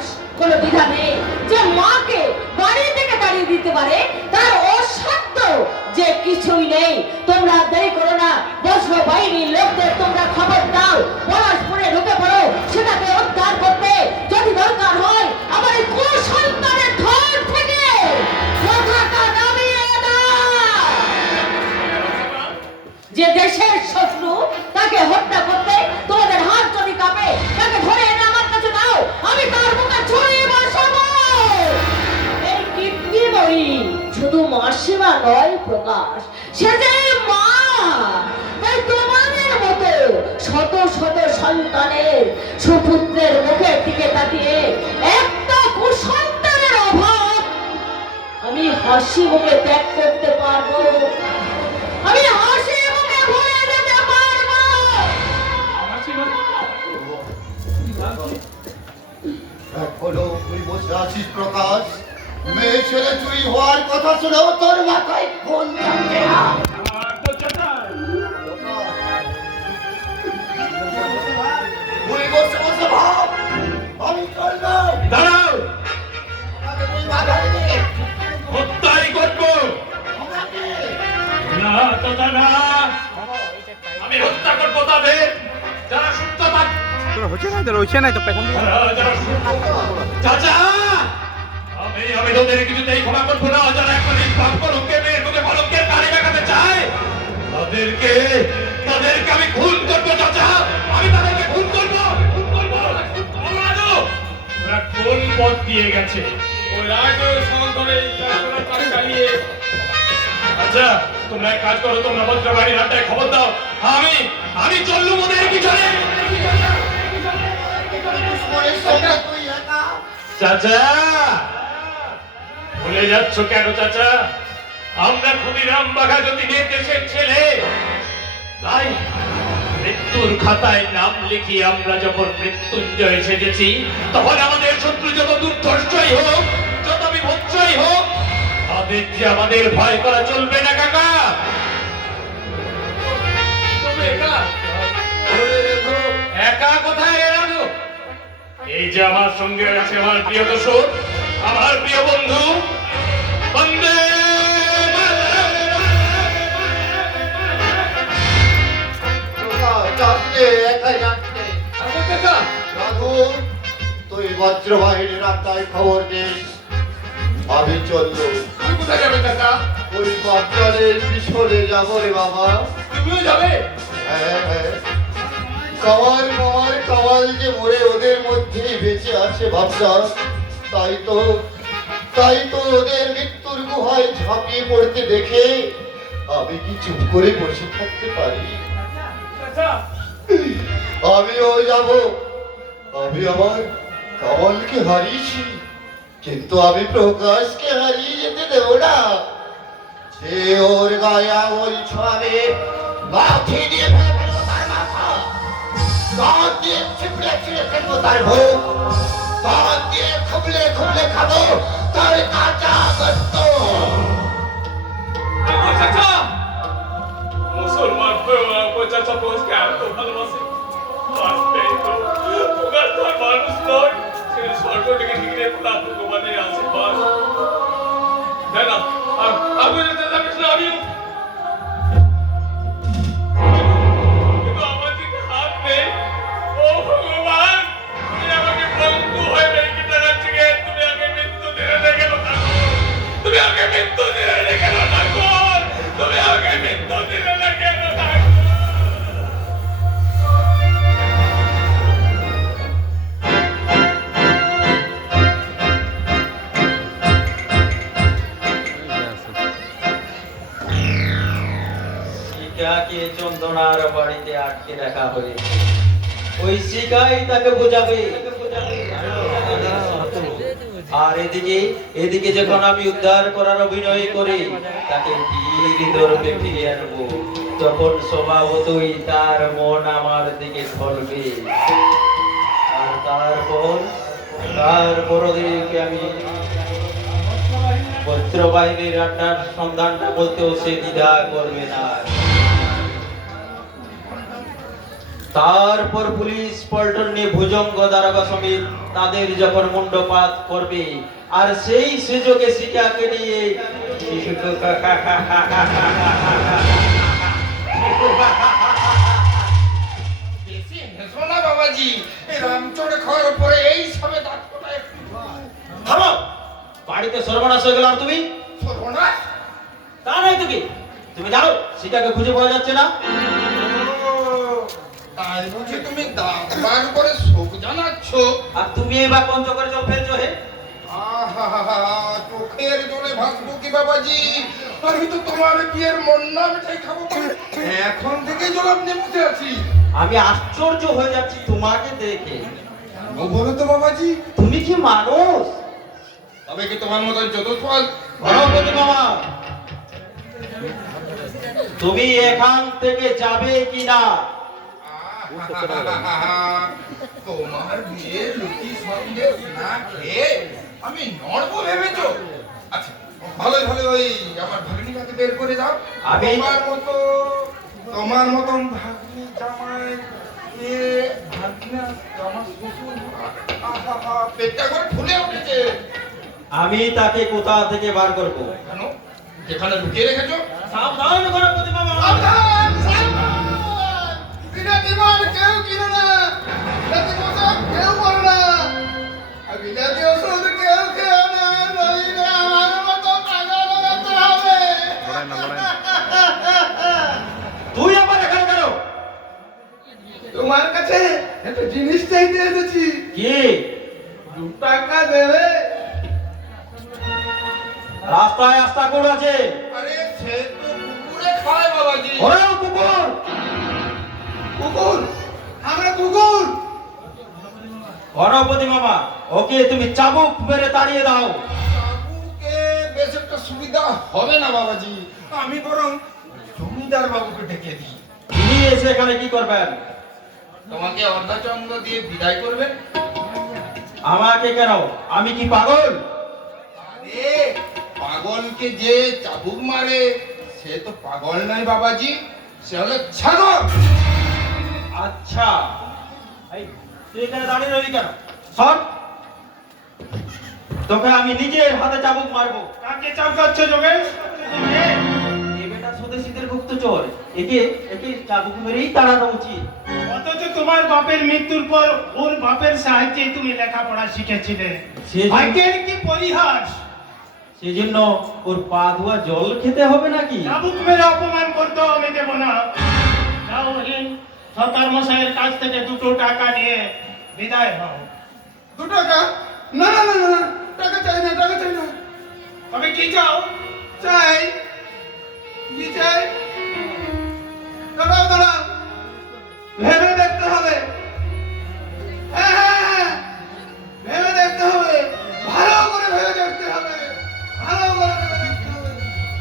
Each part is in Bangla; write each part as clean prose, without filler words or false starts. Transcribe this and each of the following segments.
প্রকাশ কোনো দ্বিধা নেই যে মাকে বাড়ি থেকে তাড়িয়ে দিতে পারে তার অসাধ্য যে কিছুই নেই। তোমরা দেরি করো না, বজ্র বাহিনীর লোকদের তোমরা খবর দাও, পলাশপুরে ঢুকে পড়ো সেটাকে উদ্ধার করতে। যদি দরকার হয় আমার এই কুসন্তানের ঘর থেকে কথাটা নামিয়ে দাও। যে দেশের শত্রু তাকে হত্যা করতে তোমাদের হাত যদি কাঁপে তাকে ধরে এনে আমার কাছে দাও, আমি তার মুখে ছুরি বসাবো। এই কীর্তিময়ী শুধু মাসিমা নয় প্রকাশ, সে যে মা। তাই তোমাদের মতো শত শত সন্তানের সুপুত্রের মুখের দিকে তাকিয়ে একটা কুসন্তানের অভাব আমি হাসি মুখে ত্যাগ করতে পারবো, আমি হাসি মুখে ভুলে যেতে পারবো। এখনো তুই বসে আছিস প্রকাশ? মেয়ে ছেলে চুরি হওয়ার কথা শুনেও তোর মাথায় ফোন যাচ্ছে না? তুই বসে বসে ভাব আমি চললাম। দাঁড়াও, আমাকে তুই বাধা দিবি? হত্যাই করবো না, তথা না। আমি হত্যা করবো তাদের যারা সুস্থ থাকে, হচ্ছে না তো পেছন দিকে যারা চাচা। আমি তোদের কিছুতেই ক্ষমা করবো না। যারা এখন এই পাপ কলঙ্কে মেয়ের মুখে কলঙ্কের কালি দেখাতে চায় তাদেরকে আমি খুন করবো চাচা। আমি তাদেরকে খুন করবো। ওরা কোন পথ দিয়ে গেছে? আচ্ছা, তোমরা এক কাজ করো, তোমরা বজ্রবাড়ির হাতে খবর দাও। আমি চললুম ওদের পিছনে। দুশ্মনের সঙ্গে তুই একা? চাচা, ভুলে যাচ্ছ কেন চাচা? আমরা ক্ষুদিরাম বাঘা যতীনের দেশের ছেলে। তাই মৃত্যুর খাতায় নাম লিখিয়ে আমরা যখন মৃত্যুঞ্জয় সেজেছি, তখন আমাদের শত্রু যত দুর্ধর্ষই হোক, যত বিভৎসই হোক, তাদের যে আমাদের ভয় করা চলবে না কাকা। তবে একা কোথায় এড়ানো? এই যে আমার সঙ্গে আছে আমার প্রিয় দোসর, আমার প্রিয় বন্ধু বন্দে যাচ্ছে, একাই যাচ্ছে। রাধু, তুই বজ্রবাহিনীর আড্ডায় খবর দিস। আমি চললো কোথায় যাবে কাকা? ওই বাচ্চাদের পিছনে যাবো রে বাবা। তুমিও যাবে? হ্যাঁ হ্যাঁ, কামাল যে মরে ওদের মধ্যেই বেঁচে আছে ভাবছা। তাই তো ওদের মৃত্যুর গুহায় ঝাঁপিয়ে পড়তে দেখে আমি কি চুপ করে বসে থাকতে পারি? আমিও যাব। আমি আমার কামালকে হারিয়েছি, কিন্তু আমি প্রকাশকে হারিয়ে যেতে দেব না। যে ওর গায়ে আঙুল ছোঁয়াবে, লাঠি দিয়ে ফেলে ফেলবো তার মাথা, দাঁত দিয়ে চিপড়ে চিড়ে ফেলবো তার মুখ, দাঁত দিয়ে খুবলে খুবলে খাবো তার কাঁচা গোস্ত। মুসলমান চাচা পোস্টকে এত ভালোবাসে, মানুষ নয়, সে স্বর্গ থেকে নিয়ে ভগবানের আশীর্বাদ। আমি যেতে যাবিস না, আমিও কিন্তু আমার দিকে হাত নেই। ও ভগবান, তুমি আমাকে বন্ধু হয়ে রেখে টাকাচ্ছি গে। তুমি আগে মৃত্যু দিনে রেখে না, তুমি আগে মৃত্যু দিনে রেখে না, তুমি আগে মৃত্যু দিনে রেখে না। শিকাকে চন্দনার বাড়িতে আটকে রাখা হয়ে ওই শিকাই তাকে বোঝাবে। আর এদিকে যখন আমি উদ্ধার করার অভিনয় করে তাকে ধরবে ফিরে আনবো, তখন স্বভাবতই তার মন আমার দিকে ঢলবে। আর তারপর ওদেরকে আমি বজ্রবাহিনীর রান্নার সন্ধানটা বলতেও সে দ্বিধা করবে না। তারপর পুলিশ পল্টন নিয়ে ভুজঙ্গ দারোগা সমেত তাদের যখন মুন্ডপাত করবে, আর সেই সুযোগে শিকাকে নিয়ে বেশি হেসো না বাবাজি, এই রামচোরে খাওয়ার পরে এই সবে দাঁত ফোটা একটু থামো, বাড়িতে সর্বনাশ হয়ে গেল। আর তুমি সর্বনাশ। তা নয় তো কি, তুমি জানো শিকাকে খুঁজে পাওয়া যাচ্ছে না। ও, তাই বুঝি তুমি দাবার করে শোক জানাচ্ছ? আর তুমি এবার পঞ্চকরে জল ফেলছো হে। আহা, চোখের জলে ভাসবো কি বাবাজি? আমি তো তোমার বিয়ের মন্না মিঠাই খাবো বলে এখন থেকে জলাবনে বসে আছি। আমি আশ্চর্য হয়ে যাচ্ছি তোমাকে দেখে। ও বলো তো বাবাজি, তুমি কি মানুষ? তবে কি তোমার মতন যত ফল গণপতি মামা, তুমি এখান থেকে যাবে কিনা? তোমার বিয়ে লুচি সঙ্গে না খেয়ে আমি নড়বো ভেবেছো? আচ্ছা, ভালোই ভালো ওই আমার ভাগ্নিটাকে বের করে দাও। আমি- তোমার মতন ভাগ্নি জামাই ভাগ্না জামা শ্বশুর, আহা, পেটটা করে ফুলে উঠেছে। আমি তাকে কোথা থেকে বার করব? কেন? যেখানে লুকিয়ে রেখেছো? সাবধান গণপতি মামা। সাবধান, সাবধান! বিনাতি মার কেউ কিনে না, বিনাতি ওষুধ কেউ করে না, আর বিনাতি ওষুধ কেউ খেয়ে না, নইলে আমার মতো পাগল হতে হবে। তুই আবার এখানে কেন? তোমার কাছে একটা জিনিস চাইতে এসেছি। কি? 2 টাকা দেবে? রাস্তায় আস্তা কোড আছে। আরে সে তো কুকুরে খায় বাবাজি। ওরে কুকুর! কুকুর? আমরা কুকুর? গণপতি মামা, ওকে তুমি চাবুক মেরে তাড়িয়ে দাও। বাবুকে বেশ একটা সুবিধা হবে না বাবাজি, আমি বরং জমিদার বাবুকে ডেকে দিই। তিনি এসে এখানে কি করবেন? তোমাকে অর্ধচন্দ্র দিয়ে বিদায় করবেন। আমাকে কেন? আমি কি পাগল? আরে পাগলকে যে চাবুক মারে সে তো পাগল নয় বাবাজি, সে হলো ছাগল। আচ্ছা, এই তুই এখানে দাঁড়িয়ে রইলি কেন? সর, তোকে আমি নিজের হাতে চাবুক মারবো। কাকে চাপকাচ্ছ যোগেশ? এই বেটা স্বদেশীদের গুপ্তচর, একে একে চাবুক মেরেই তাড়ানো উচিত। অথচ তোমার বাপের মৃত্যুর পর ওর বাপের সাহায্যে তুমি লেখাপড়া শিখেছিলে। সে- ভাগ্যের কি পরিহাস! সেজন্য ওর পা ধোয়া জল খেতে হবে নাকি? চাবুক মেরে অপমান করতেও আমি দেবো না। যাও হরিণ, সরকার মশাইয়ের কাছ থেকে 2 টাকা নিয়ে বিদায় হও। 2 টাকা? না না না না, টাকা চাই না, টাকা চাই না। তবে কি চাও? চাই, কি চাই? দাঁড়াও দাঁড়াও, ভেবে দেখতে হবে। হ্যাঁ হ্যাঁ হ্যাঁ, ভেবে দেখতে হবে, ভালো করে ভেবে দেখতে হবে, ভালো করে ভেবে দেখতে হবে।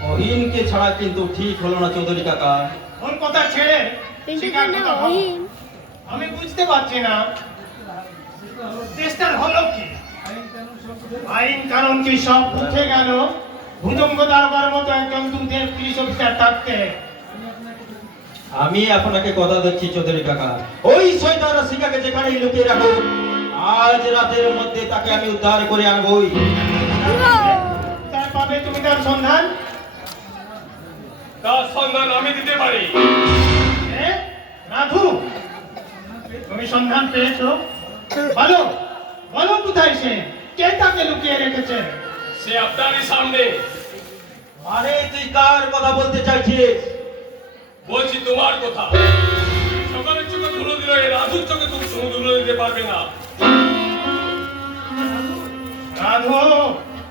অহিনকে ছাড়া কিন্তু ঠিক হলো না চৌধুরী কাকা। ওর কথা ছেড়ে শিকার কথা ভাবো। আমি বুঝতে পারছি না দেশটার হলো কি? আইন কানুন কি সব উঠে গেল? ভুজঙ্গ দারোগার মতো একজন দুধের পুলিশ অফিসার থাকতে আমি আপনাকে কথা দিচ্ছি চৌধুরী কাকা, ওই শয়তানরা শিকাকে যেখানেই লুকিয়ে রাখো, আজ রাতের মধ্যে তাকে আমি উদ্ধার করে আনবই। তার পাবে তুমি তার সন্ধান? তার সন্ধান আমি দিতে পারি। এ? রাধু, তুমি সন্ধান পেয়েছো? বলো, বলো কোথায় সে? কে তাকে লুকিয়ে রেখেছে? সে আপনারই সামনে। আরে তুই কার কথা বলতে চাইছিস? বলছি তোমার কথা। সকালের চোখে ধুলো দিল, এই রাধুর চোখে তুমি ধুলো দিতে পারবে না। রাধু,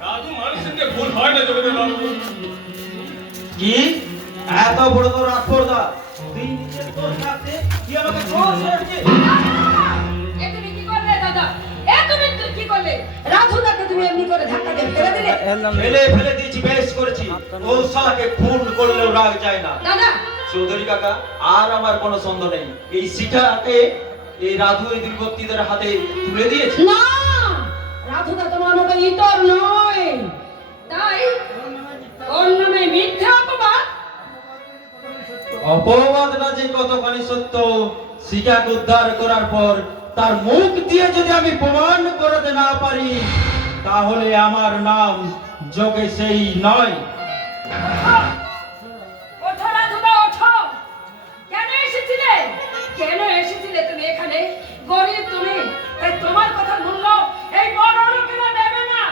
রাধু মানুষের ভুল হয় না জগতের বাবু। কি এত বড় তোর রাতপর্দা? তুই নিজের তোর থাকতে তুই আমাকে চোর ছেড়েছিস? এ তুমি কি করলে দাদা? এ তুমি কি করলে? রাধুদাকে তুমি এমনি করে ধাক্কা দিয়ে ফেলে দিলে? ফেলে ফেলে দিয়েছি, বেশ করেছি। তোর শালাকে খুন করলেও রাগ যায় না। দাদা, চৌধুরী কাকা, আর আমার কোনো সন্দেহ নেই, এই শিখাকে এই রাধু এই দুর্গতিদের হাতে তুলে দিয়েছে। না, রাধুদা তোমার মতো ইতর নয়। তাই ওর নামে মিথ্যা অপবাদ। অপবাদটা যে কতখানি সত্য সীতাকে উদ্ধার করার পর তার মুখ দিয়ে যদি আমি প্রমাণ করতে না পারি, তাহলে আমার নাম যোগে সেই নয়। ওঠো রাধুদা, ওঠো। কেন এসেছিলে? কেন এসেছিলে তুমি এখানে? গরিব তুমি, তাই তোমার কথা মূল্য এই বড় লোকেরা দেবে না।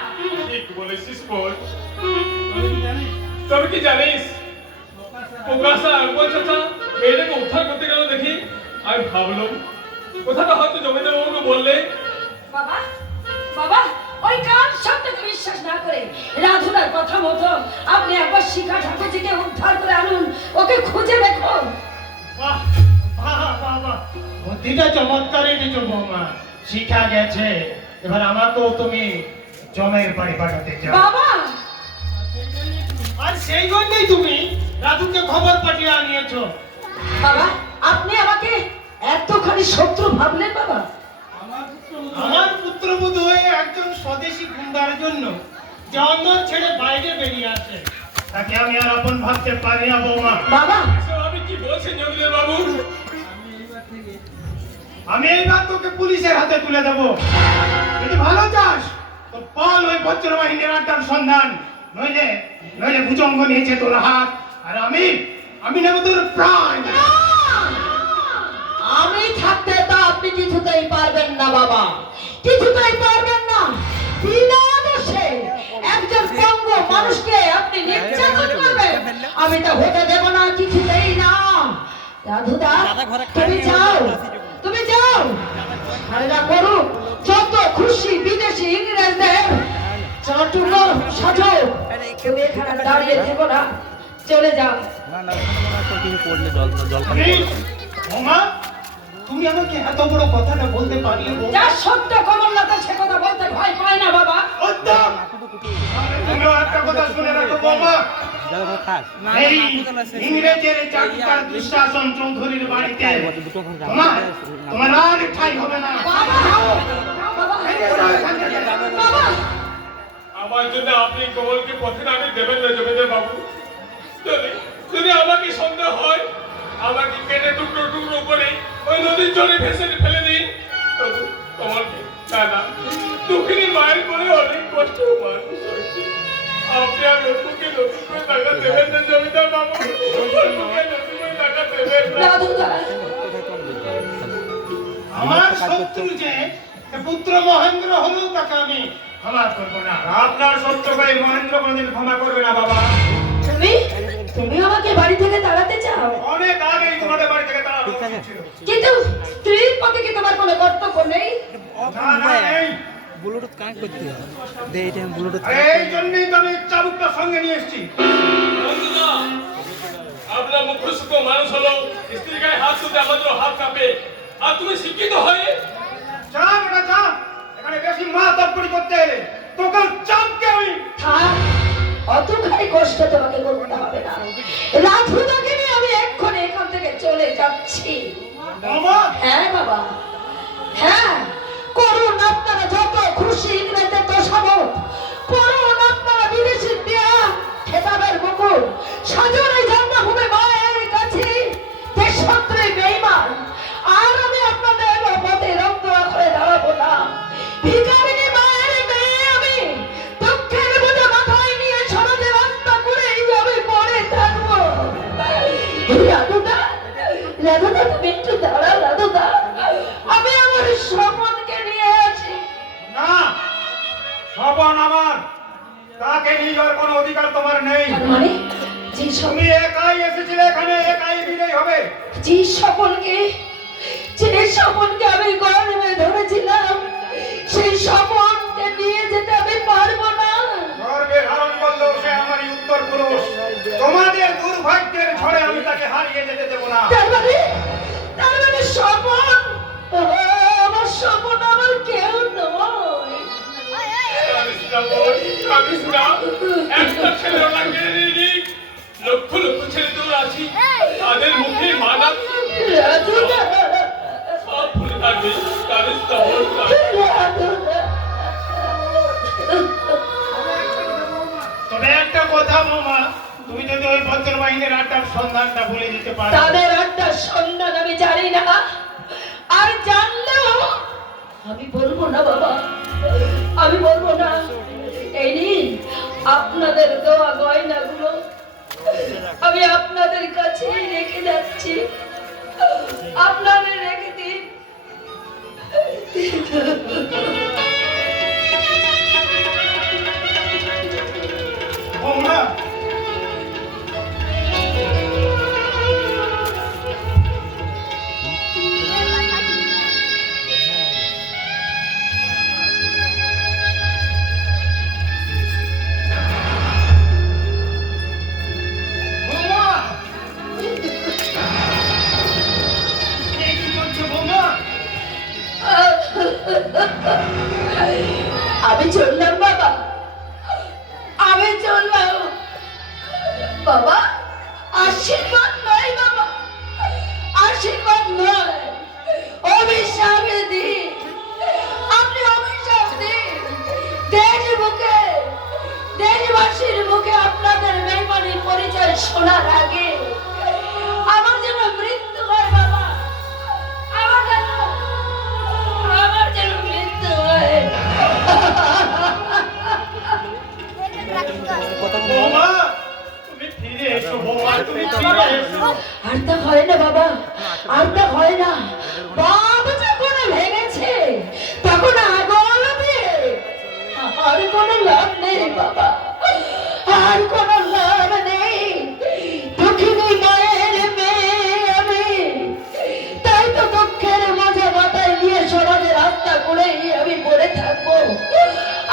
ঠিক বলেছিস বোন। তবে কি জানিস, প্রকাশা আকবর চাচা মেয়েটাকে উদ্ধার করতে গেল দেখি, আমি ভাবলাম কথাটা হয়তো জমিদার বাবুকে বললে। বাবা, বাবা, ওই কান শব্দকে বিশ্বাস না করে রাধুদার কথা মতো আপনি একবার শিখা ঠাকুরজিকে উদ্ধার করে আনুন, ওকে খুঁজে দেখুন। বাহ বাহ বাহ বাহ, বুদ্ধিটা চমৎকার এনেছো বৌমা। শিখা গেছে, এবার আমাকেও তুমি জমের বাড়ি পাঠাতে চাও। বাবা, আর সেই জন্যই তুমি রাজুকে খবর পাঠিয়ে আনিয়েছো। বাবা, আপনি আমাকে এতখানি শত্রু ভাবলেন বাবা? আমার পুত্রবধূ হয়ে একজন স্বদেশী গুন্ডার জন্য জঙ্গল ছেড়ে বাইরে বেরিয়ে আসে, তাকে আমি আর আপন ভাবতে পারি না বৌমা। বাবা, এসব আপনি কি বলছেন জমিদার বাবু? আমি এইবার তোকে পুলিশের হাতে তুলে দেবো। যদি ভালো চাস তো পাল ওই বজ্র বাহিনীর আড্ডার সন্ধান, নইলে নইলে ভুজঙ্গ নিয়েছে তোর হাত, আর আমি নেব তোর প্রাণ। আমি থাকতে তা আপনি কিছুতেই পারবেন না বাবা, কিছুতেই পারবেন না। বিনা দোষে একজন পঙ্গু মানুষকে আপনি নির্যাতন করবেন, আমি তা হতে দেব না, কিছুতেই না। রাধুদা, তুমি যাও, তুমি যাও, আরেরা করুক যত খুশি বিদেশি ইংরেজদের চাটুকো সাজো, তুমি এখানে দাঁড়িয়ে থেকো না, চলে যাও। বৌমা, তুমি আমাকে এত বড় কথাটা বলতে পারলে বৌমা? যার সত্য কমললতা সে কথা বলতে ভয় পায় না বাবা। উত্তম! তুমিও একটা কথা শুনে রাখো বৌমা, এই ইংরেজের চাটুকার দুঃশাসন চৌধুরীর বাড়িতে তোমার আর ঠাঁই হবে না। বাবা, বাবা, বাবা, আমার জন্য আপনি কমলকে পথে নামে দেবেন না জমিদার বাবু। যদি যদি আমাকে সন্দেহ হয়, আমাকে কেটে টুকরো টুকরো করে ওই নদীর জলে ভেসে ফেলে দিন। তবু কমলকে না না, দুঃখিনী মায়ের করে অনেক কষ্ট মানুষ হয়েছে। আপনি আর নতুনকে নতুন করে টাকা দেবেন না জমিদার বাবু, নতুনকে নতুন করে টাকা দেবেন না। রাধুদা, আমার শত্রু যে পুত্র মহেন্দ্র হলেও তাকে আমি ক্ষমা করবো না। আপনার শত্রুকে মহেন্দ্র কোনদিন ক্ষমা করবে না বাবা। তুমি তুমি আমাকে বাড়ি থেকে তাড়াতে চাও, অনেক আগেই তোমাদের বাড়ি থেকে তাড়ানো উচিত ছিল। কিন্তু স্ত্রীর প্রতি কি তোমার কোনো কর্তব্য নেই? না, না, নেই। ব্লুটুথ কানেক্ট করতে হবে দে, এটা ব্লুটুথ আর এই জন্যই তো আমি চাবুকটা সঙ্গে নিয়ে এসেছি। বন্ধুরা, আপনার মুখ্যসূক্ষ্ম মানুষ হলো স্ত্রীর গায়ে হাত তুলতে আমাদের হাত কাঁপে, আর তুমি শিক্ষিত হয়ে যা বেটা যা, এখানে বেশি মাতাব্বরি করতে এলে তোকে চাপকে আমি। থাক, অতখানি কষ্ট তোমাকে করতে হবে না। রাধুদাকে নিয়ে আমি এক্ষুনি এখান থেকে চলে যাচ্ছি। বাবা, হ্যাঁ বাবা, হ্যাঁ, করুন আপনারা যত খুশি ইংরেজদের দোষামত, করুন আপনারা বিদেশি দেয়া খেতাবের মুকুট, সাজুন এই জন্মভূমি মায়ের কাছে দেশত্রে বেঈমান। আর আমি আপনাদের পথে রক্ত আখড়ে দাঁড়াবো না। ভিখারিনী মায়ের মেয়ে আমি, দুঃখের বোঝা মাথায় নিয়ে সমাজে রাস্তা করে আমি পড়ে থাকবো। রাধুদা, রাধুদা, তুমি একটু দাঁড়াও রাধুদা, আমি আমার স্বপনকে নিয়ে আসি। না, স্বপন আমার, তাকে নিয়ে যাওয়ার কোনো অধিকার তোমার নেই। তার মানে যে তুমি একাই এসেছিলে এখানে, একাই বিদায় হবে। যে স্বপনকে আমি গর্বে ধরেছিলাম, সেই স্বপনকে নিয়ে যেতে আমি পারবো না। গর্বে ধারণ করলেও সে আমারই উত্তর পুরুষ। তোমাদের দুর্ভাগ্যের ঝড়ে আমি তাকে হারিয়ে যেতে দেবো না। তার মানে স্বপন, আমার স্বপন আমার কেউ নয়। কাঁদিস না বোন, কাঁদিস না। একটা ছেলেও লাগবে নিরিখ। লক্ষ লক্ষ ছেলে তো আছি, তাদের মুখে মানা রাধুদা, সব ভুলে থাকবে। কাঁদিস না বোন, কাঁদিস না। রাধুদা। তবে একটা কথা মামা, তুমি যদি ওই বজ্র বাহিনীর আড্ডার সন্ধানটা ভুলে দিতে পারো। তাদের আড্ডার সন্ধান আমি জানি না, জানলেও আমি বলবো না বাবা, আমি বলবো না। এই নিন আপনাদের দেওয়া গয়নাগুলো, আমি আপনাদের কাছে রেখে যাচ্ছি, আপনাদের রেখে দিন। বৌমা, বৌমা, এই কি করছো বৌমা? আমি চললাম বাবা, আমি চললাম বাবা। আশীর্বাদ নয় বাবা, আশীর্বাদ নয়, অভিশাপ দিন। আপনি অভিশাপ দিন। দেশ বুকে, দেশবাসীর মুখে আপনাদের বেইমানির পরিচয় শোনার আগে আমার যেন মৃত্যু হয় বাবা, আমার যেন মৃত্যু হয়। বৌমা, তুমি ফিরে এসো বৌমা, তুমি ফিরে এসো। আর তা হয় না বাবা, আর তা হয় না। বাবা যখন ভেঙেছে তখন আগল দিয়ে আর কোনো লাভ নেই বাবা, আর কোনো লাভ নেই। দুঃখিনী মায়ের মেয়ে আমি, তাই তো দুঃখের মাঝে মাথায় নিয়ে সমাজে রাস্তা করেই আমি পড়ে থাকবো।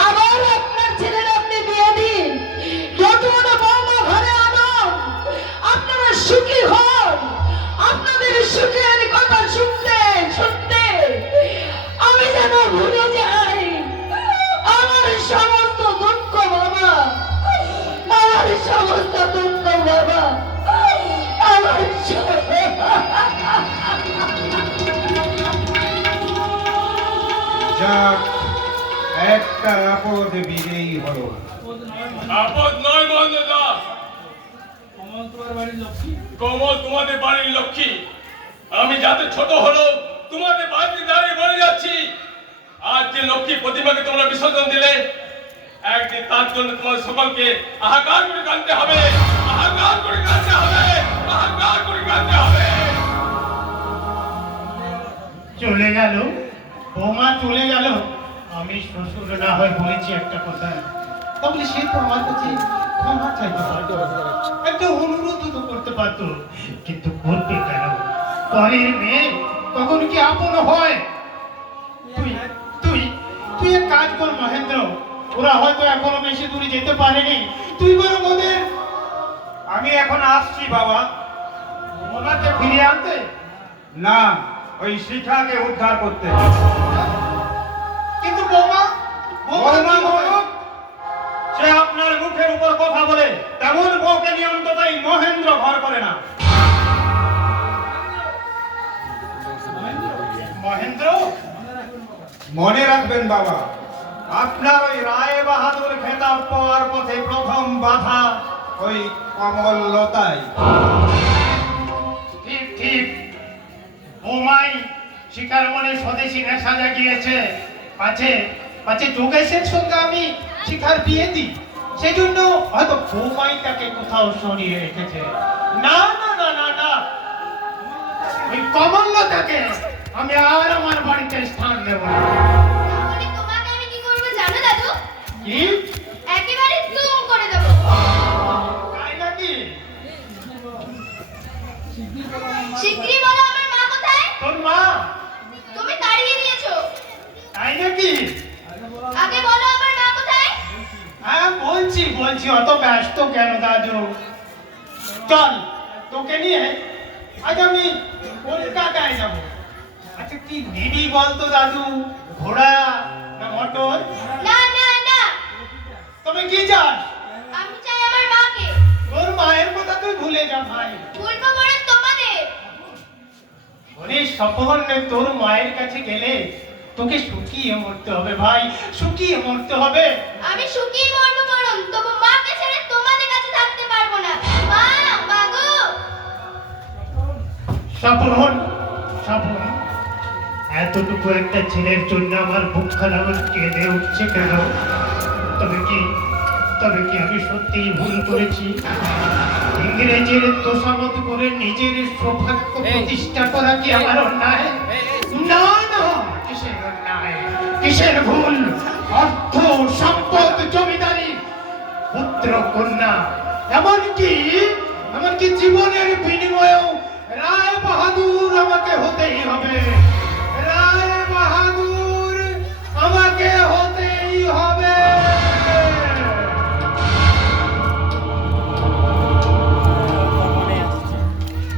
আবার আপনার ছেলের আপনি বিয়ে দিন, নতুন বৌমা ঘরে আনুন, আপনারা সুখী হন। আপনাদের সুখের কথা শুনতে শুনতে আমি যেন ভুলে যাই আমার সমস্ত দুঃখ বাবা, আমার সমস্ত দুঃখ বাবা, আমার যাক, একটা আপদ বিদেই হলো। আপদ নয় মহেন্দ্রদা, কমল তোমাদের বাড়ির লক্ষ্মী। আমি যাতে ছোট হলো তোমাদের বাড়িতে দাঁড়িয়ে বলে যাচ্ছি, আজ যে লক্ষ্মী প্রতিমাকে তোমরা বিসর্জন দিলে, একদিন তার জন্য তোমাদের সকলকে হাহাকার করে কাঁদতে হবে, হাহাকার করে কাঁদতে হবে, হাহাকার করে কাঁদতে হবে। চলে গেল বৌমা, চলে গেল। আমি শ্বশুর না হয় বলেছি একটা কথা, তাহলে সে তো আমার কাছে ক্ষমা চাইতে পারতো, একটা অনুরোধ তো করতে পারতো, কিন্তু করতে কেন? পরের মেয়ে কখনো কি আপন হয়? তুই তুই তুই এক কাজ কর মহেন্দ্র, ওরা হয়তো এখনো বেশি দূরে যেতে পারেনি, তুই বরং ওদের। আমি এখন আসছি বাবা। ওনাকে ফিরিয়ে আনতে না, ওই শিখাকে উদ্ধার করতে। কিন্তু বৌমা, বৌমা সে আপনার মুখের উপর কথা বলে, তেমন বউকে নিয়ে অন্তত এই মহেন্দ্র ঘর করে না। মহেন্দ্র, মনে রাখবেন বাবা, আপনার ওই রায় বাহাদুর খেতাব পাওয়ার পথে প্রথম বাধা ওই কমললতাই। ঠিক ঠিক, বৌমাই শিকার মনে স্বদেশী নেশা জাগিয়েছে। পাছে পাছে যোগেশের সঙ্গে আমি শিখার বিয়ে দিই, সেই জন্য হয়তো বৌমাই তাকে কোথাও সরিয়ে রেখেছে। না না না না না, ওই কমললতাকে আমি আর আমার বাড়িতে স্থান দেব না। তাহলে তোমাকে আমি কি করব জানো দাদু? কি? একেবারে তুম করে দেব। তাই নাকি? শিগগিরই বলো আমার মা কোথায়? তোর মা? তুমি তাড়িয়ে দিয়েছো। তাই নাকি? আগে বলো আমার মা কোথায়? হ্যাঁ বলছি বলছি, অত ব্যস্ত কেন দাদু? চল তোকে নিয়ে আজ আমি কলকাতায় যাব। আচ্ছা কি নিবি বলতো দাদু, ঘোড়া না মোটর? না না না, তবে কি চাস? আমি চাই আমার মাকে। তোর মায়ের কথা তুই ভুলে যা ভাই। বলবো বরং তোমাদের। ওরে স্বপন, তোর মায়ের কাছে গেলে তোকে শুকিয়ে মরতে হবে ভাই, শুকিয়ে মরতে হবে। আমি শুকিয়ে মরবো বরং, তবু মাকে ছেড়ে তোমাদের কাছে থাকতে পারবো না। মা, মাগো। স্বপন, স্বপন, এতটুকু একটা ছেলের জন্য আমার বুকখানা আমার কেঁদে উঠছে কেন? তবে কি আমি সত্যিই ভুল করেছি? ইংরেজের তোষামত করে নিজের সৌভাগ্য প্রতিষ্ঠা করা কি আমার অন্যায়? না না, কিসের অন্যায়, কিসের ভুল? অর্থ, সম্পদ, জমিদারি, পুত্র কন্যা, এমনকি জীবনের বিনিময়েও রায় বাহাদুর আমাকে হতেই হবে। রায় বাহাদুর আমাকে হতেই হবে।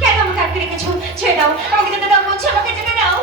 কেন আমাকে আটকে রেখেছো? ছেড়ে দাও, আমাকে যেতে দাও বলছি, আমাকে যেতে দাও।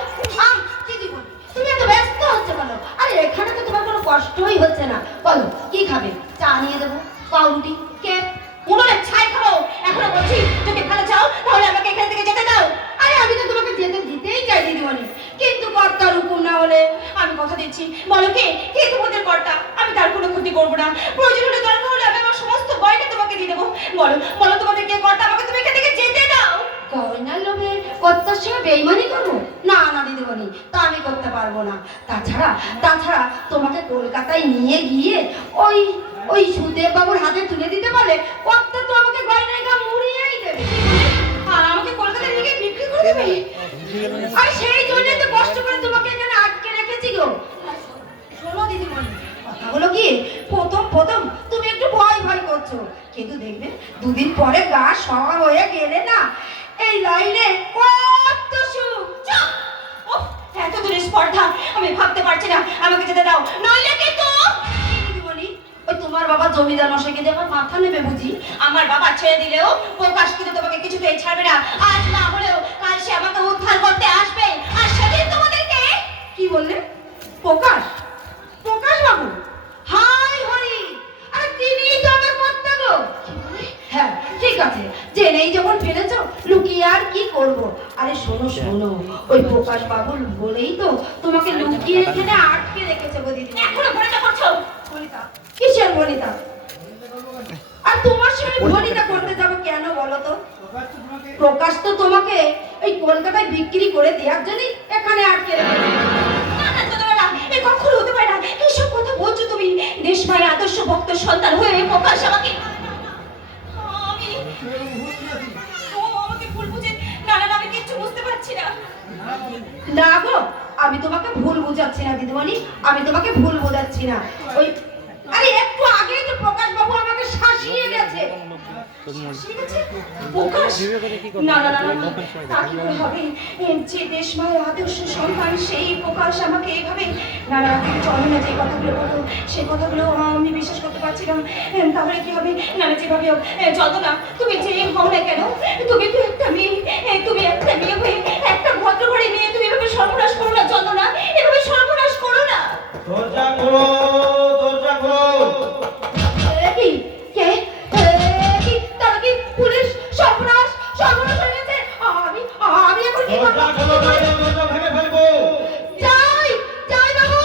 দিদিমণি, তুমি এত ব্যস্ত হচ্ছে কেন? আরে এখানে তো তোমার কোনো কষ্টই হচ্ছে না। বলো কি খাবে? চা নিয়ে দেবো, পাউরুটি, কেক? উনুনের ছাই খাবো। এখনো বলছি, যদি ভালো চাও তাহলে আমাকে এখান থেকে যেতে দাও। আরে আমি তো তোমাকে যেতে দিতেই চাই দিদিমণি, কিন্তু কর্তার হুকুম না হলে। আমি কথা দিচ্ছি, বলো কে কে তোমাদের কর্তা? আমি তার কোনো ক্ষতি করবো না। প্রয়োজন হলে দরকার হলে আমি আমার সমস্ত গয়না তোমাকে দিয়ে দেবো। বলো বলো তোমাদের কে কর্তা? আমাকে তুমি এখান থেকে যেতে দাও। গয়নার লোভে কর্তার সঙ্গে বেইমানি করবো? না না দিদিমণি, তা আমি করতে পারবো না। তাছাড়া তোমাকে কলকাতায় নিয়ে গিয়ে ওই সুদেব বাবুর হাতে তুলে দিতে পারলে কর্তা তো আমাকে গয়না মুড়িয়েই দেবে। আর আমাকে কলকাতায় নিয়ে গিয়ে বিক্রি করে দেবে? আর সেই জন্যই তো কষ্ট করে তোমাকে এখানে আটকে রেখেছি গো। শোনো দিদিমণি, কথা হলো কি, প্রথম তুমি একটু ভয় করছো, কিন্তু দেখবে দুদিন পরে গা সওয়া হয়ে গেলে না, এই লাইনে কত সুখ। চুপ! উফ, এত দূরের স্পর্ধা আমি ভাবতে পারছি না। আমাকে যেতে দাও, নইলে কিন্তু দিদিমণি, ওই তোমার বাবা জমিদার মশাইকে দিয়ে আমার মাথা নেবে বুঝি? আমার বাবা ছেড়ে দিলেও প্রকাশ কিন্তু তোমাকে কিছুতেই ছাড়বে না। আজ না হলেও কাল সে আমাকে উদ্ধার করতে আসবে। আর সেদিন তোমাদেরকে কি বললে? প্রকাশ বাবু? হাই হরি, আরে তিনিই তো আমার কর্তা গো। হ্যাঁ ঠিক আছে, জেনেই যখন ফেলেছো লুকিয়ে আর কি করব। আরে শোনো, ওই প্রকাশ বাবুর বলেই তো তোমাকে লুকিয়ে এখানে আটকে রেখেছে গো দিদি। এখনো ভনিতা করছো? বনিতা? কিসের বনিতা? আর তোমার সঙ্গে বনিতা করতে যাবো কেন বলো তো? প্রকাশ তো তোমাকে এই কলকাতায় বিক্রি করে দেওয়ার জন্যই এখানে আটকে রেখেছে। না না চন্দ্রবালা, এ কখনো হতে পারে না। এইসব কথা বলছো তুমি? দেশভাই আদর্শ ভক্ত সন্তান হয়ে প্রকাশ আমাকে আমাকে ভুল বুঝে। না আমি কিচ্ছু বুঝতে পারছি না। না গো, আমি তোমাকে ভুল বুঝাচ্ছি না দিদিমণি, আমি তোমাকে ভুল বোঝাচ্ছি না। ওই আরে একটু আগেই তো প্রকাশ বাবু আমাকে শাসিয়ে গেছে। প্রকাশ? না তা কি করে হবে? যে দেশভাই আদর্শ সন্তান সেই প্রকাশ আমাকে এইভাবে। না চলো না, যে কথাগুলো বলো সেই কথাগুলো আমি বিশ্বাস করতে পারছি না। তাহলে কি হবে? না যেভাবে হোক, চলো না, তুমি যে হও না কেন, তুমি তো একটা মেয়ে। তুমি একটা মেয়ে হয়ে একটা ভদ্র ঘরে মেয়ে, তুমি এভাবে সর্বনাশ করো না। চলো না, এভাবে সর্বনাশ করো না। দরজা খোলো, দরজা খোলো। কি কে কি তারা কি পুলিশ? সর্বনাশ হয়ে গেছে। আমি এখন কি করব? দরজা খোলো, দরজা ভেঙে ফেলবো। যাই বাবু,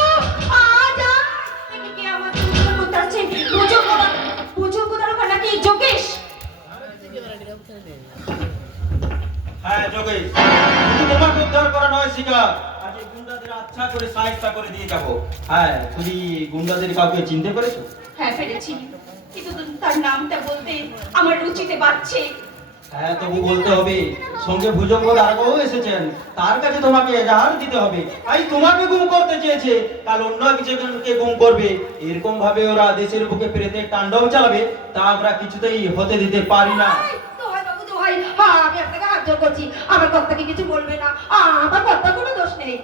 যাই। একে কে আমাকে উদ্ধার করতে আসছে? বুঝো কোথাও নাকি যোগেশ? হ্যাঁ যোগেশ, শুধু তোমাকে উদ্ধার করা নয় শিকার, আজ এই গুন্ডাদের আচ্ছা করে সাহায্য করে দিয়ে যাবো। হ্যাঁ, তুমি গুন্ডাদের কাউকে চিনতে পেরেছো? হ্যাঁ পেরেছি, কিন্তু তার নামটা বলতে আমার রুচিতে বাড়ছে। হ্যাঁ তবু বলতে হবে। সঙ্গে ভুজঙ্গ দারোগাও এসেছেন, তার কাছে তোমাকে এজাহার দিতে হবে। আজ তোমাকে গুম করতে চেয়েছে, কাল অন্য একজনকে গুম করবে। এরকম ভাবে ওরা দেশের বুকে প্রেতের তাণ্ডব চালাবে, তা আমরা কিছুতেই হতে দিতে পারি না। দোহাই বাবু দোহাই, আমি আপনাকে হাত জোড় করছি, আমার কর্তাকে কিছু বলবে না। আমার কর্তার কোনো দোষ নেই।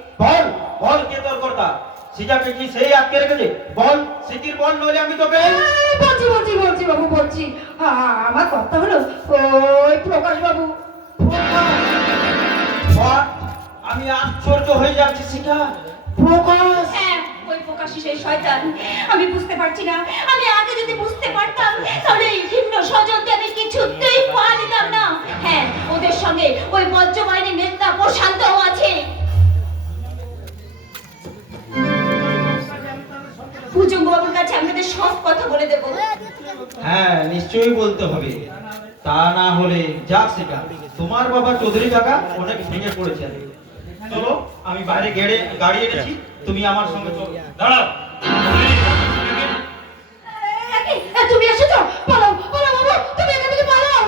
বল কে তোর কর্তা? সিজাকে কি সেই আটকে রেখেছে? বল শিগগির বল, নইলে আমি তোকে বলছি বাবু বলছি। আমার কর্তা হলো ওই প্রকাশ বাবু। আমি আশ্চর্য হয়ে যাচ্ছি শিখা। প্রকাশ? হ্যাঁ ওই প্রকাশই সেই শয়তান। আমি বুঝতে পারছি না। আমি আগে যদি বুঝতে পারতাম তাহলে এই ঘৃণ্য স্বজনকে আমি কিছুতেই পা দিতাম না। হ্যাঁ ওদের সঙ্গে ওই বজ্রবাহিনীর নেতা প্রশান্তও আছে। ভুজঙ্গ বাবুর কাছে আমাদের সব কথা বলে দেবো। হ্যাঁ নিশ্চয়ই বলতে হবে, তা না হলে যাক শিখা। তোমার বাবা চৌধুরী কাকা অনেক ভেঙে পড়েছেন, চলো, আমি বাইরে গাড়ি এনেছি, তুমি আমার সঙ্গে চলো। দাঁড়াও। তুমি এসেছো, পালাও পালাও বাবু, তুমি এখান থেকে পালাও।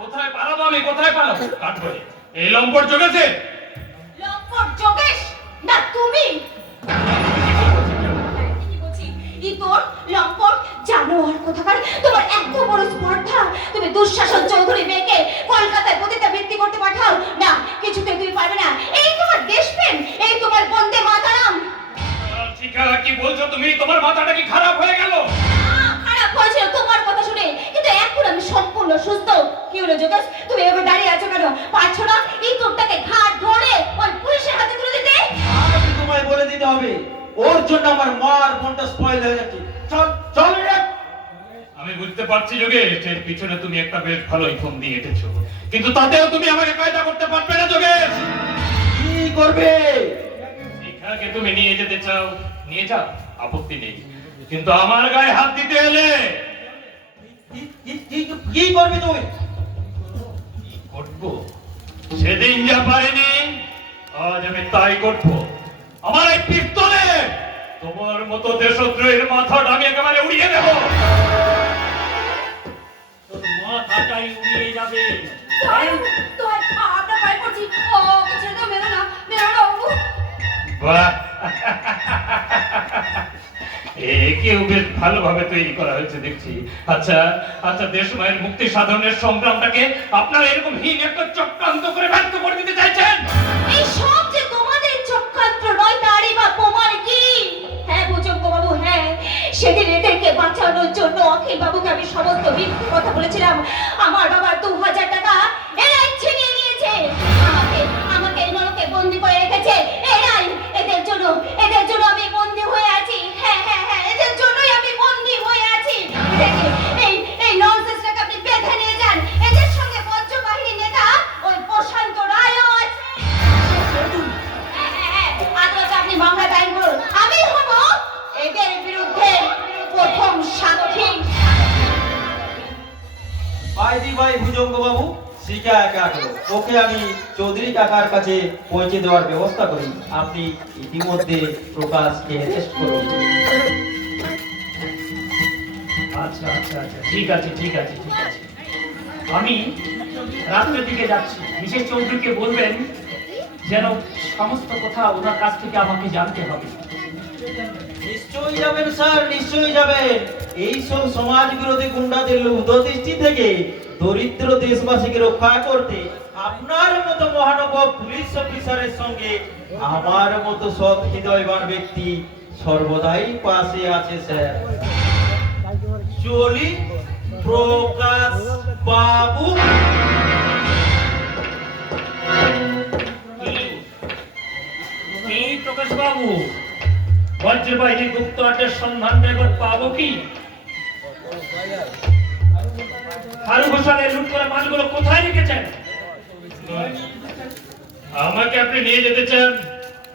কোথায় পালাবো আমি, কোথায় পালাবো? কাঠগড়ে এই লম্পট জোগেছে। লম্পট যোগেশ না তুমি? কি বলছি? ই তোর লম্পট জানোয়ার কোথাকার, তোমার এত বড় স্পর্ধা, তুমি দুঃশাসন চৌধুরী মেয়েকে কলকাতায় পতিতাবৃত্তি করতে পাঠাও না, কিছুতে তুমি পারবে না। এই তোমার দেশপ্রেম, এই তোমার বন্দে মাতারাম। শিখা, কি বলছো তুমি? তোমার মাথাটা কি খারাপ হয়ে গেল? খারাপ হয়েছিল তোমার কথা শুনে, কিন্তু এখন আমি সম্পূর্ণ সুস্থ। কি হলো যোগেশ, তুমি এভাবে দাঁড়িয়ে আছো কেন? পারছো না এই তোরটাকে ঘাট ধরে ওই পুলিশের হাতে তুলে দিতে? আজ তোমায় বলে দিতে হবে, ওর জন্য আমার মা আর বোনটা স্পয়েল হয়ে যাচ্ছে। চল চল রে। আমি বুঝতে পারছি যোগেশ, এর পিছনে তুমি একটা বেশ ভালোই ফোন দিয়ে এঁটেছো, কিন্তু তাতেও তুমি আমাকে কায়দা করতে পারবে না যোগেশ। কি করবে? শিখাকে তুমি নিয়ে যেতে চাও, নিয়ে যাও, আপত্তি নেই, কিন্তু আমার গায়ে হাত দিতে এলে কি করবে তুমি? কি করবো? সেদিন যা পারিনি আজ আমি তাই করবো। আমার এই পিস্তলে তোমার মতো দেশদ্রোহের মাথাটা আমি একেবারে উড়িয়ে দেব। তোর মাথাটাই উড়িয়ে যাবে। তোমার আমরা পাই করছি, ও ছেড়ে দাও, মেরো না বাবু। বাহ! একেও বেশ ভালোভাবে তৈরি করা হয়েছে দেখছি। আচ্ছা আচ্ছা, দেশ মায়ের মুক্তি সাধনের সংগ্রামটাকে আপনারা এরকম হীন একটা চক্রান্ত করে ব্যর্থ করে দিতে চাইছেন। এই সব যে তোমাদের চক্রান্ত নয়, তারই বা প্রমাণ কি? হ্যাঁ ভুজঙ্গ বাবু, হ্যাঁ, সেদিন এদেরকে বাঁচানোর জন্য অখিল বাবুকে আমি সমস্ত মিথ্যে কথা বলেছিলাম। আমার বাবার 2000 টাকা এরাই ছিনিয়ে নিয়েছে, আমাকে এই নরকে বন্দি করে রেখেছে এরাই। এদের জন্য আমি বন্দি হয়ে আছি। হ্যাঁ হ্যাঁ হ্যাঁ, এদের জন্যই আমি বন্দি হয়ে আছি। এই ননসেন্সটাকে আপনি বেঁধে নিয়ে যান। এদের সঙ্গে বজ্র বাহিনী নেতা ওই প্রশান্ত রায়ও আছে। আদালতে আপনি মামলা দায়ের করুন, আমি হব এদের বিরুদ্ধে প্রথম সাক্ষী। ভাই ভুজঙ্গ বাবু, শিখা একা গেল, ওকে আমি চৌধুরী কাকার কাছে পৌঁছে দেওয়ার ব্যবস্থা করি। আপনি ইতিমধ্যে প্রকাশকে অ্যারেস্ট করুন। আচ্ছা আচ্ছা আচ্ছা, ঠিক আছে ঠিক আছে ঠিক আছে, আমি রাত্রের দিকে যাচ্ছি। মিসেস চৌধুরীকে বলবেন যেন সমস্ত কথা ওনার কাছ থেকে আমাকে জানতে হবে। নিশ্চয়ই যাবেন স্যার, নিশ্চয়ই যাবেন। এইসব সমাজ বিরোধী গুন্ডাদের লুব্ধদৃষ্টি থেকে দরিদ্র দেশবাসীকে রক্ষা করতে আপনার মতো মহানুভব পুলিশ অফিসারের সঙ্গে আমার মতো সৎ হৃদয়বান ব্যক্তি সর্বদাই পাশে আছে স্যার। চলি প্রকাশ বাবু। কি প্রকাশ বাবু, বজ্র বাহিনী গুপ্ত আড্ডার সন্ধান এবার পাবো কি? ফারুক হোসেনের লুট করা মালগুলো কোথায় রেখেছেন? আমাকে আপনি নিয়ে যেতে চান,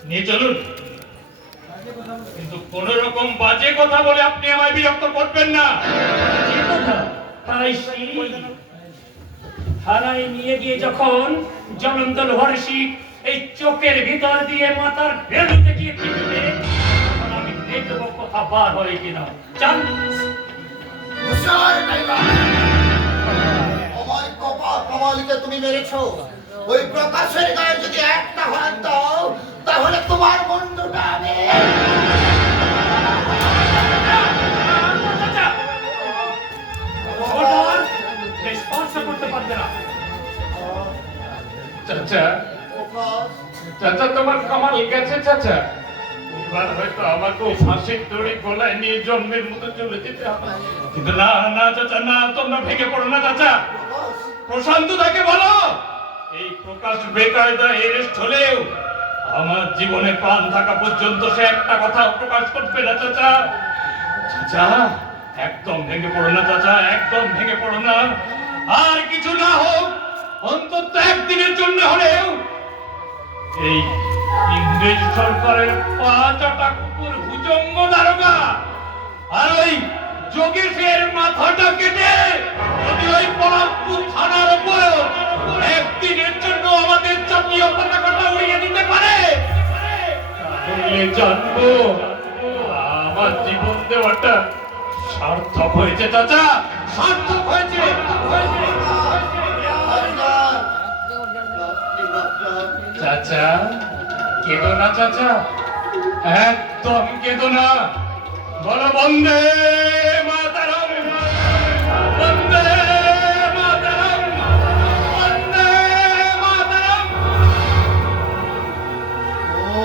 নিয়ে চলুন, কিন্তু কোন রকম বাজে কথা বলে আপনি আমায় বিরক্ত করবেন না। যে কথা থানায় নিয়ে গিয়ে যখন জ্বলন্ত লোহার শিক এই চোখের ভিতর দিয়ে মাথার ভেলুতে গিয়ে ফিরবে, তখন আমি দেখবো কথা বার হয় কিনা। চান আমার কপালকে তুমি মেরেছো। ওই প্রকাশের গায়ে যদি একটা হাত দাও, তাহলে তোমার বন্ধুটা আমি। স্পর্শ করতে পারবে না। চাচা চাচা, তোমার কামাল গেছে চাচা। এবার হয়তো আমাকেও ফাঁসির দড়ি গলায় নিয়ে জন্মের মতো চলে যেতে হবে। কিন্তু না না চাচা, না, তোমরা ভেঙে পড়ো না চাচা। প্রশান্ত তাকে বলো এই প্রকাশ বেকায়দা এরেস্ট হলেও আমার জীবনে প্রাণ থাকা পর্যন্ত সে একটা কথা প্রকাশ করবে না চাচা। চাচা একদম ভেঙে পড়ো না চাচা, একদম ভেঙে পড়ো না। আর কিছু না হোক, অন্তত একদিনের জন্য হলেও এই ইংরেজ সরকারের পা চাটা কুকুর ভুজঙ্গ দারোগা আর ওই যোগেশের মাথাটা কেটে যদি ওই পরাগপুর থানার উপরেও একদিনের জন্য আমাদের জাতীয় পতাকাটা উড়িয়ে দিতে পারে, দেখলে জানবো আমার জীবন দেওয়াটা সার্থক হয়েছে চাচা, সার্থক হয়েছে। চাচা কেঁদো না চাচা, একদম কেঁদো না, বলো বন্দে মাতরম, বন্দে মাতরম, বন্দে মাতরম। ও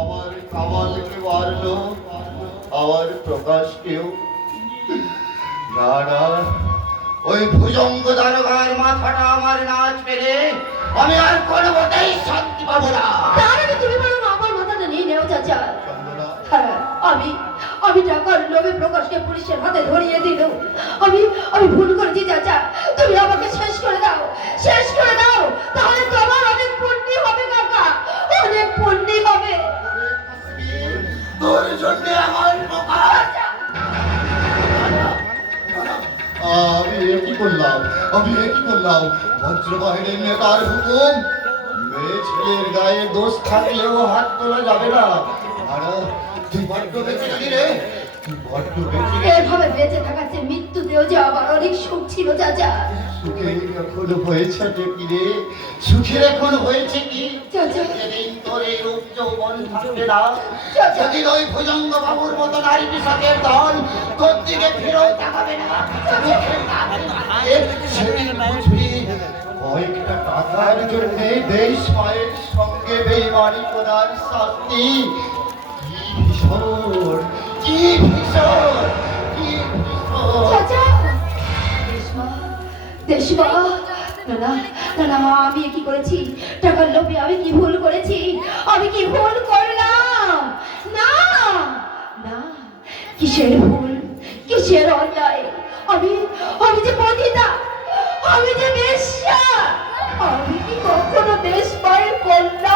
আমার কামালকে মারলো, আমার প্রকাশকেও। না না, ওই ভুজঙ্গ দারোগার মাথাটা আমার নাচ পেলে আমি আর কোনো মতেই শান্তি পাবো না। তার আগে তুমি বরং আমার মাথাটা নিয়ে নেও চাচা। চন্দনা, হ্যাঁ, আমি টাকার লোভে প্রকাশকে পুলিশের হাতে ধরিয়ে দিল। আমি ভুল করেছি চাচা, তুমি আমাকে শেষ করে দাও, শেষ করে দাও, তাহলে তোমার অনেক পুণ্যি হবে কাকা, অনেক পুণ্যি হবে। তোর জন্য আমার প্রকাশ। আমি এ কি করলাম, আমি এ কি করলাম? বজ্রবাহিনীর নেতার হুকুম, মেয়ে ছেলের গায়ে দোষ থাকলেও হাত তোলা যাবে না। আর তুই বড্ড বেঁচে গেলি রে, তুই বড্ড বেঁচে গেলি। এভাবে বেঁচে থাকার চেয়ে মৃত্যুতেও যে আমার অনেক সুখ ছিল চাচা। সুখের এখন হয়েছে কি রে, সুখের এখন হয়েছে কি? চাচা। যেদিন তোর এই রূপ যৌবন থাকবে না, চাচা। যেদিন ওই ভুজঙ্গ বাবুর মতো নারী কৃষকের দল তোর দিকে ফিরেও তাকাবে না, সেদিন বুঝবি কয়েকটা টাকার জন্য দেশ মায়ের সঙ্গে বেইমানি করার শাস্তি কি ভীষণ, কি ভীষণ, কি ভীষণ। চাচা, দেশমা, না না না না, আমি কি করেছি? টাকার লোভে আমি কি ভুল করেছি? আমি কি ভুল করলাম? না না, কিসের ভুল, কিসের অন্যায়? আমি যে পতিতা, আমি যে বেশ্যা, আমি কি কখনো দেশ মায়ের কন্যা